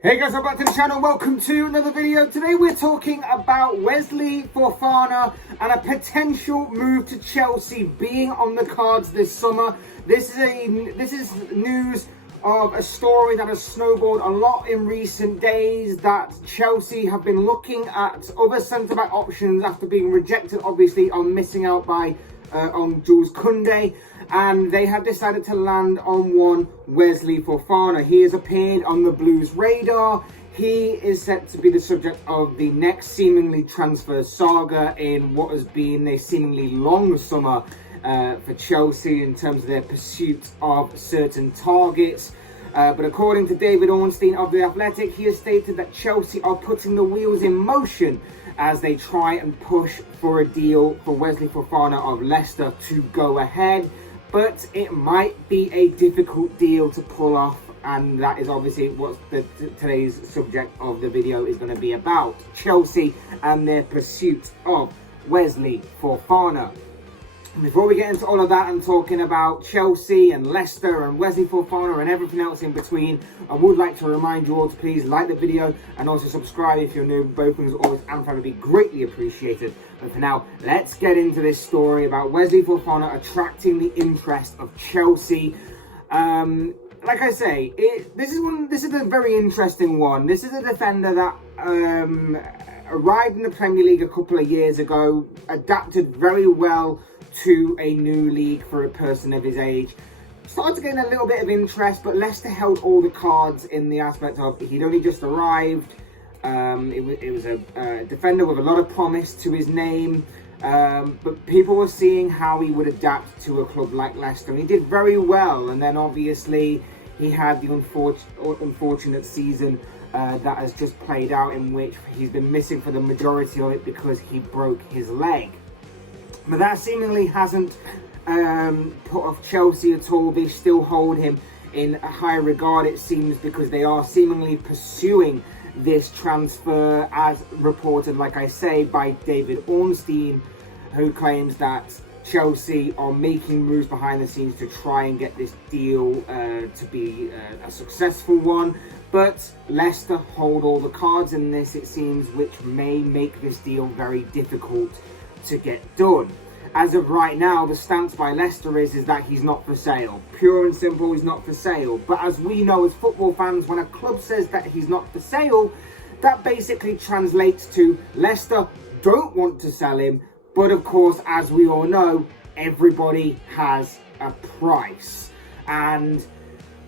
Hey guys, welcome back to the channel. Welcome to another video. Today we're talking about Wesley Fofana and a potential move to Chelsea being on the cards this summer. This is news of a story that has snowballed a lot in recent days, that Chelsea have been looking at other centre-back options after being rejected, obviously, on missing out on Jules Koundé, and they have decided to land on one Wesley Fofana. He has appeared on the Blues' radar. He is set to be the subject of the next seemingly transfer saga in what has been a seemingly long summer for Chelsea in terms of their pursuit of certain targets. But according to David Ornstein of The Athletic, he has stated that Chelsea are putting the wheels in motion as they try and push for a deal for Wesley Fofana of Leicester to go ahead. But it might be a difficult deal to pull off, and that is obviously what today's subject of the video is going to be about. Chelsea and their pursuit of Wesley Fofana. Before we get into all of that and talking about Chelsea and Leicester and Wesley Fofana and everything else in between, I would like to remind you all to please like the video and also subscribe if you're new. Both things always and would be greatly appreciated. But for now, let's get into this story about Wesley Fofana attracting the interest of Chelsea. Like I say, this is a very interesting one. This is a defender that arrived in the Premier League a couple of years ago, adapted very well to a new league for a person of his age. Started to gain a little bit of interest, but Leicester held all the cards in the aspect of he'd only just arrived. It was a defender with a lot of promise to his name, but people were seeing how he would adapt to a club like Leicester, and he did very well. And then obviously he had the unfortunate season that has just played out, in which he's been missing for the majority of it because he broke his leg. But that seemingly hasn't put off Chelsea at all. They still hold him in a high regard, it seems, because they are seemingly pursuing this transfer, as reported, like I say, by David Ornstein, who claims that Chelsea are making moves behind the scenes to try and get this deal to be a successful one. But Leicester hold all the cards in this, it seems, which may make this deal very difficult to get done. As of right now, the stance by Leicester is that he's not for sale. Pure and simple, he's not for sale. But as we know as football fans, when a club says that he's not for sale, that basically translates to Leicester don't want to sell him. But of course, as we all know, everybody has a price. And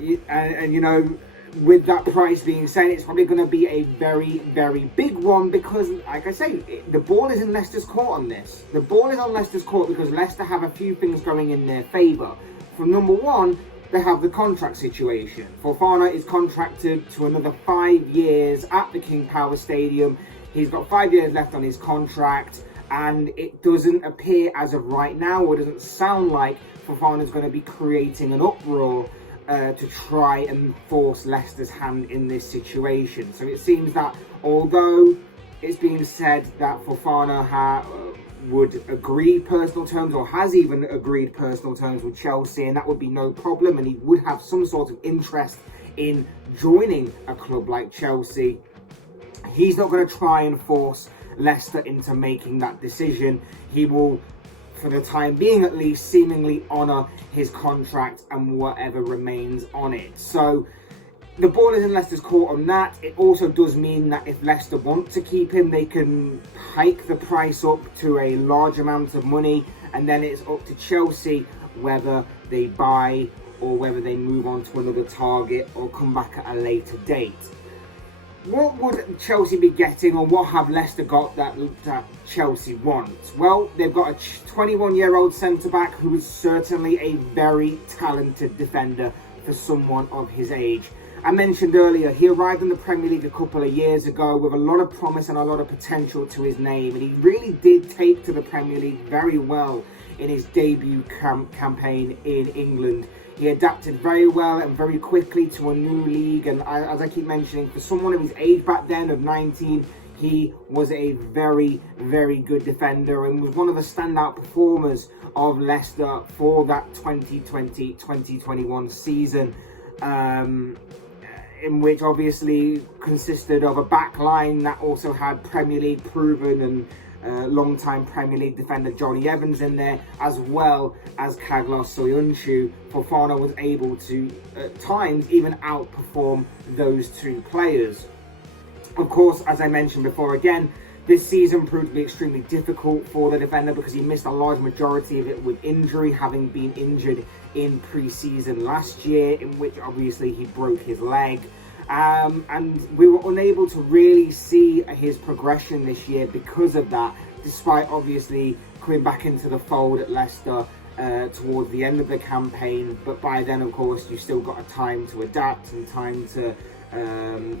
you know, with that price being said, it's probably going to be a very, very big one, because, like I say, the ball is in Leicester's court on this. The ball is on Leicester's court because Leicester have a few things going in their favour. For number one, they have the contract situation. Fofana is contracted to another 5 years at the King Power Stadium. He's got 5 years left on his contract, and it doesn't appear as of right now, or doesn't sound like Fofana's going to be creating an uproar to try and force Leicester's hand in this situation. So it seems that although it's being said that Fofana would agree personal terms, or has even agreed personal terms with Chelsea, and that would be no problem, and he would have some sort of interest in joining a club like Chelsea, he's not going to try and force Leicester into making that decision. He will, for the time being at least, seemingly honour his contract and whatever remains on it. So the ball is in Leicester's court on that. It also does mean that if Leicester want to keep him, they can hike the price up to a large amount of money, and then it's up to Chelsea whether they buy or whether they move on to another target or come back at a later date. What would Chelsea be getting, or what have Leicester got that Chelsea wants? Well, they've got a 21-year-old centre-back who is certainly a very talented defender for someone of his age. I mentioned earlier, he arrived in the Premier League a couple of years ago with a lot of promise and a lot of potential to his name, and he really did take to the Premier League very well in his debut campaign in England. He adapted very well and very quickly to a new league, and as I keep mentioning, for someone of his age back then, of 19, he was a very, very good defender and was one of the standout performers of Leicester for that 2020-2021 season. in which obviously consisted of a back line that also had Premier League proven and long-time Premier League defender Johnny Evans in there, as well as Kaglos Soyuncu. Fofana was able to, at times, even outperform those two players. Of course, as I mentioned before, again, this season proved to be extremely difficult for the defender because he missed a large majority of it with injury, having been injured in pre-season last year, in which obviously he broke his leg. And we were unable to really see his progression this year because of that, despite obviously coming back into the fold at Leicester towards the end of the campaign. But by then, of course, you still got a time to adapt and time to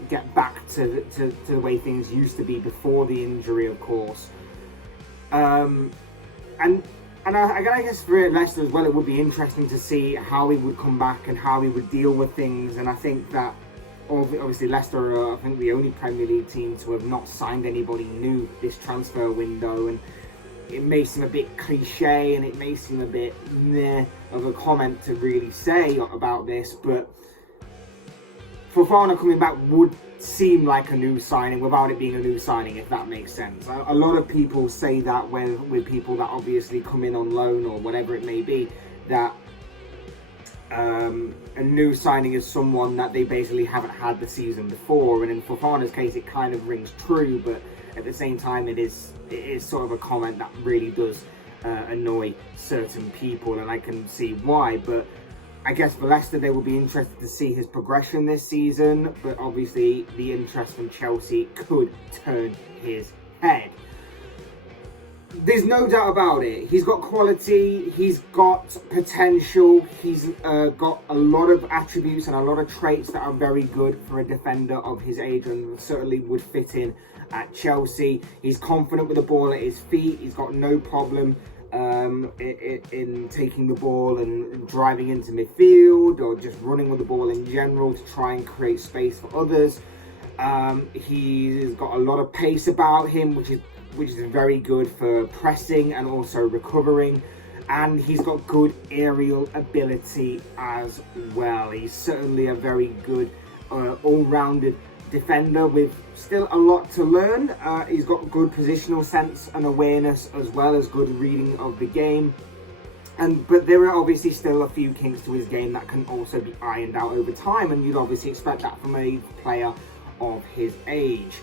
get back to the way things used to be before the injury, of course. And I guess for Leicester as well, it would be interesting to see how he would come back and how he would deal with things. And I think that obviously Leicester are, I think, the only Premier League team to have not signed anybody new this transfer window. And it may seem a bit cliche and it may seem a bit meh of a comment to really say about this, but Fofana coming back would seem like a new signing without it being a new signing, if that makes sense. A lot of people say that with people that obviously come in on loan or whatever it may be, that a new signing is someone that they basically haven't had the season before, and in Fofana's case it kind of rings true, but at the same time it is sort of a comment that really does annoy certain people, and I can see why. But I guess for Leicester, they will be interested to see his progression this season, but obviously the interest from Chelsea could turn his head. There's no doubt about it. He's got quality, he's got potential, he's got a lot of attributes and a lot of traits that are very good for a defender of his age and certainly would fit in at Chelsea. He's confident with the ball at his feet, he's got no problem in taking the ball and driving into midfield or just running with the ball in general to try and create space for others. He's got a lot of pace about him, which is very good for pressing and also recovering, and he's got good aerial ability as well. He's certainly a very good all-rounded defender with still a lot to learn. He's got good positional sense and awareness as well as good reading of the game, but there are obviously still a few kinks to his game that can also be ironed out over time, and you'd obviously expect that from a player of his age.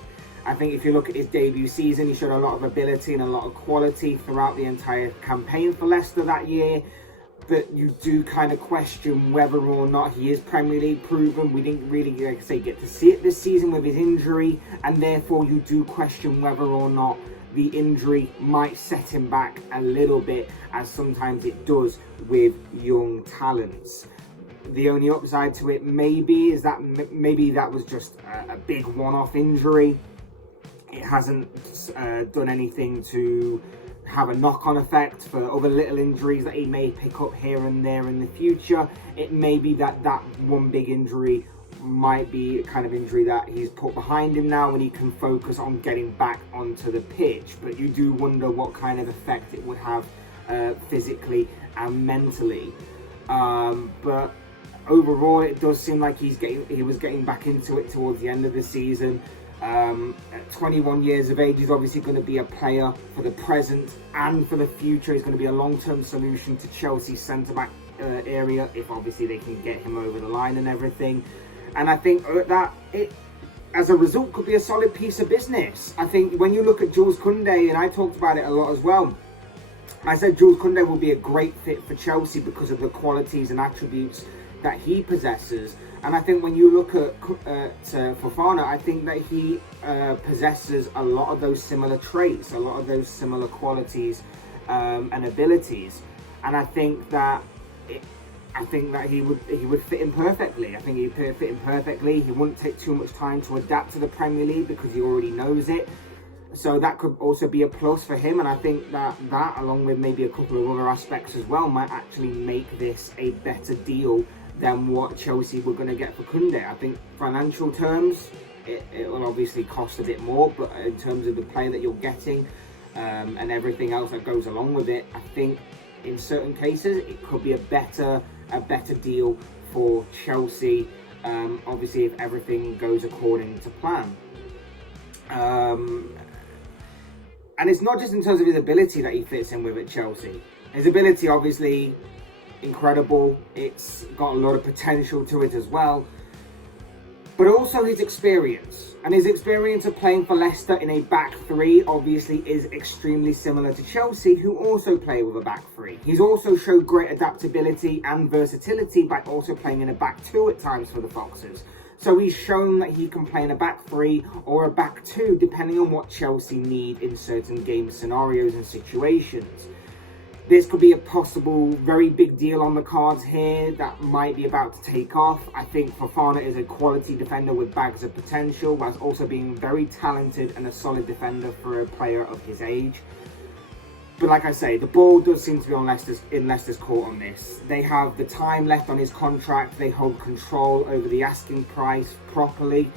I think if you look at his debut season, he showed a lot of ability and a lot of quality throughout the entire campaign for Leicester that year. But you do kind of question whether or not he is Premier League proven. We didn't really, like I say, get to see it this season with his injury, and therefore you do question whether or not the injury might set him back a little bit, as sometimes it does with young talents. The only upside to it maybe is that maybe that was just a big one-off injury. It hasn't done anything to have a knock-on effect for other little injuries that he may pick up here and there in the future. It may be that one big injury might be a kind of injury that he's put behind him now and he can focus on getting back onto the pitch. But you do wonder what kind of effect it would have physically and mentally. But overall, it does seem like he was getting back into it towards the end of the season. At 21 years of age, he's obviously going to be a player for the present and for the future. He's going to be a long-term solution to Chelsea's centre-back area if obviously they can get him over the line and everything. And I think that it, as a result, could be a solid piece of business. I think when you look at Jules Koundé, and I talked about it a lot as well, I said Jules Koundé will be a great fit for Chelsea because of the qualities and attributes that he possesses. And I think when you look at Fofana, I think that he possesses a lot of those similar traits, a lot of those similar qualities and abilities. And I think that he would fit in perfectly. I think he'd fit in perfectly. He wouldn't take too much time to adapt to the Premier League because he already knows it. So that could also be a plus for him. And I think that along with maybe a couple of other aspects as well, might actually make this a better deal than what Chelsea were going to get for Koundé. I think financial terms, it will obviously cost a bit more, but in terms of the player that you're getting and everything else that goes along with it, I think in certain cases it could be a better deal for Chelsea. obviously if everything goes according to plan. And it's not just in terms of his ability that he fits in with at Chelsea. His ability, obviously, incredible. It's got a lot of potential to it as well. But also his experience. And his experience of playing for Leicester in a back three obviously is extremely similar to Chelsea, who also play with a back three. He's also showed great adaptability and versatility by also playing in a back two at times for the Foxes. So he's shown that he can play in a back three or a back two, depending on what Chelsea need in certain game scenarios and situations. This could be a possible very big deal on the cards here that might be about to take off. I think Fofana is a quality defender with bags of potential, whilst also being very talented and a solid defender for a player of his age. But like I say, the ball does seem to be on Leicester's court on this. They have the time left on his contract. They hold control over the asking price properly.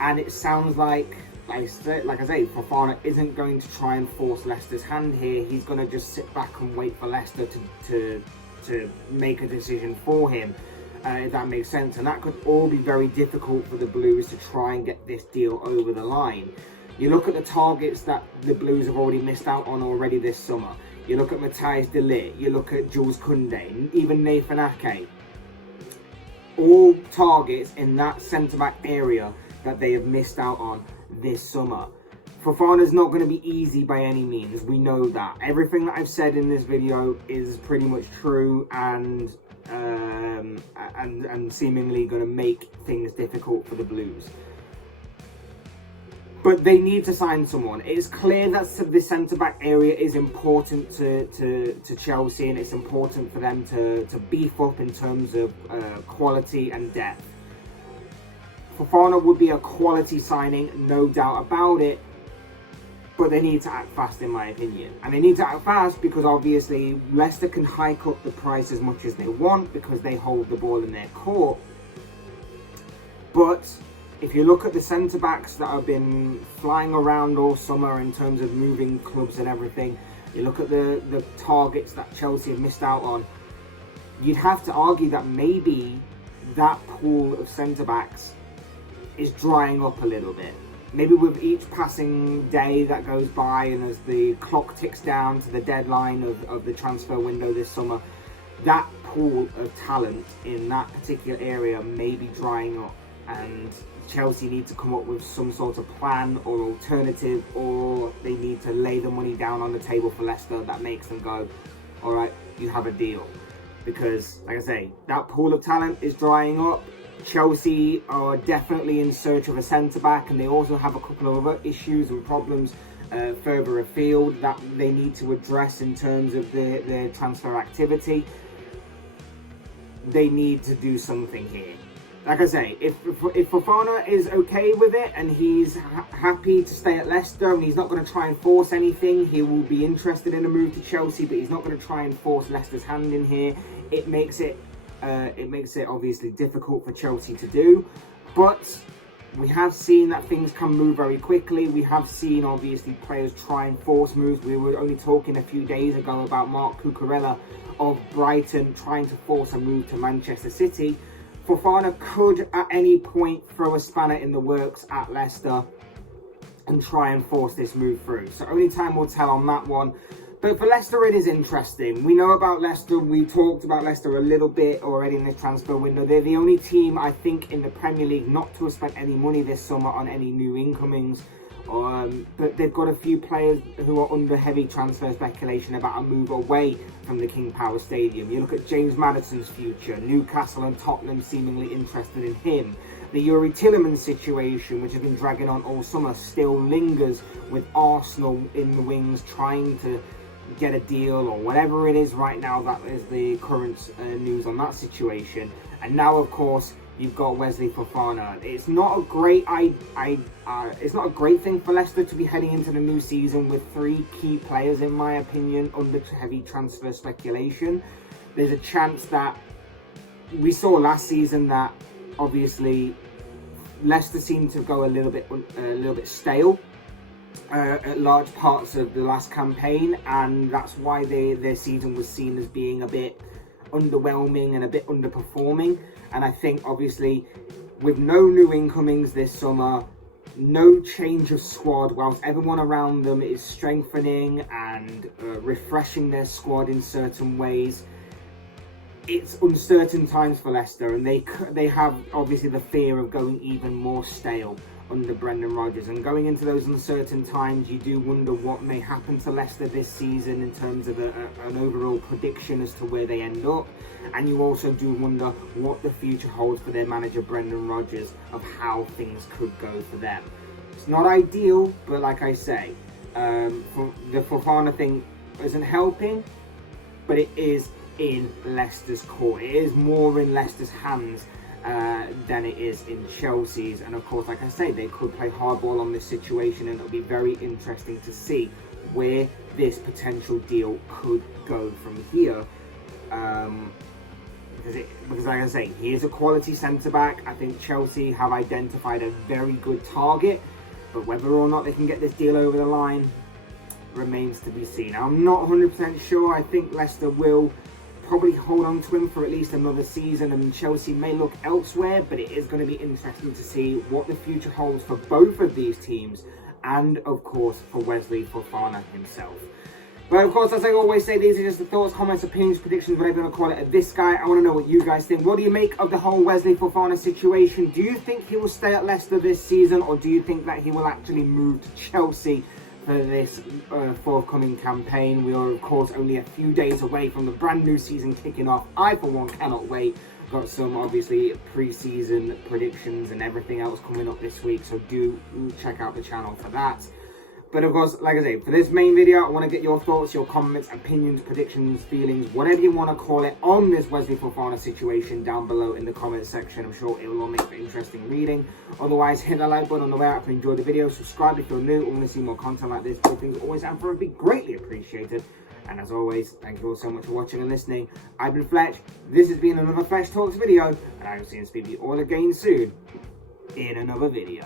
And it sounds like I say, Fofana isn't going to try and force Leicester's hand here. He's going to just sit back and wait for Leicester to make a decision for him, if that makes sense. And that could all be very difficult for the Blues to try and get this deal over the line. You look at the targets that the Blues have already missed out on already this summer. You look at Matthias de Ligt, you look at Jules Koundé, even Nathan Ake. All targets in that centre-back area that they have missed out on this summer. Fofana's not going to be easy by any means. We know that. Everything that I've said in this video is pretty much true and seemingly going to make things difficult for the Blues. But they need to sign someone. It's clear that the centre-back area is important to Chelsea, and it's important for them to beef up in terms of quality and depth. Fofana would be a quality signing, no doubt about it, but they need to act fast in my opinion. And they need to act fast because obviously Leicester can hike up the price as much as they want because they hold the ball in their court. But if you look at the centre-backs that have been flying around all summer in terms of moving clubs and everything, you look at the targets that Chelsea have missed out on, you'd have to argue that maybe that pool of centre-backs is drying up a little bit. Maybe with each passing day that goes by and as the clock ticks down to the deadline of the transfer window this summer, that pool of talent in that particular area may be drying up, and Chelsea need to come up with some sort of plan or alternative, or they need to lay the money down on the table for Leicester that makes them go, all right, you have a deal. Because, like I say, that pool of talent is drying up. Chelsea are definitely in search of a centre-back, and they also have a couple of other issues and problems further afield that they need to address in terms of their transfer activity. They need to do something here. Like I say, if Fofana is okay with it and he's happy to stay at Leicester and he's not going to try and force anything, he will be interested in a move to Chelsea, but he's not going to try and force Leicester's hand in here. It makes it obviously difficult for Chelsea to do, but we have seen that things can move very quickly. We have seen obviously players try and force moves. We were only talking a few days ago about Marc Cucurella of Brighton trying to force a move to Manchester City. Fofana could at any point throw a spanner in the works at Leicester and try and force this move through. So only time will tell on that one. But for Leicester, it is interesting. We know about Leicester. We talked about Leicester a little bit already in this transfer window. They're the only team, I think, in the Premier League not to have spent any money this summer on any new incomings. But they've got a few players who are under heavy transfer speculation about a move away from the King Power Stadium. You look at James Maddison's future. Newcastle and Tottenham seemingly interested in him. The Yuri Tielemans situation, which has been dragging on all summer, still lingers with Arsenal in the wings trying to get a deal or whatever it is right now. That is the current news on that situation. And now, of course, you've got Wesley Fofana. It's not a great it's not a great thing for Leicester to be heading into the new season with three key players, in my opinion, under heavy transfer speculation. There's a chance that we saw last season that obviously Leicester seemed to go a little bit stale at large parts of the last campaign, and that's why their season was seen as being a bit underwhelming and a bit underperforming. And I think obviously with no new incomings this summer, no change of squad, whilst everyone around them is strengthening and refreshing their squad in certain ways. It's uncertain times for Leicester, and they have obviously the fear of going even more stale under Brendan Rodgers. And going into those uncertain times, you do wonder what may happen to Leicester this season in terms of an overall prediction as to where they end up. And you also do wonder what the future holds for their manager Brendan Rodgers, of how things could go for them. It's not ideal, but like I say, for the Fofana thing isn't helping, but it is in Leicester's court. It is more in Leicester's hands than it is in Chelsea's. And of course, like I say, they could play hardball on this situation, and it'll be very interesting to see where this potential deal could go from here. Because like I say, he is a quality centre-back. I think Chelsea have identified a very good target, but whether or not they can get this deal over the line remains to be seen. I'm not 100% sure. I think Leicester will probably hold on to him for at least another season, and Chelsea may look elsewhere, but it is going to be interesting to see what the future holds for both of these teams, and of course for Wesley Fofana himself. But of course, as I always say, these are just the thoughts, comments, opinions, predictions, whatever you want to call it, of this guy. I want to know what you guys think. What do you make of the whole Wesley Fofana situation? Do you think he will stay at Leicester this season, or do you think that he will actually move to Chelsea for this forthcoming campaign? We are, of course, only a few days away from the brand new season kicking off. I, for one, cannot wait. Got some, obviously, pre-season predictions and everything else coming up this week, so do check out the channel for that. But of course, like I say, for this main video, I want to get your thoughts, your comments, opinions, predictions, feelings, whatever you want to call it, on this Wesley Fofana situation down below in the comments section. I'm sure it will all make for interesting reading. Otherwise, hit that like button on the way out if you enjoyed the video. Subscribe if you're new or want to see more content like this. Both things always and for would be greatly appreciated. And as always, thank you all so much for watching and listening. I've been Fletch. This has been another Fletch Talks video, and I will see and speak to you all again soon in another video.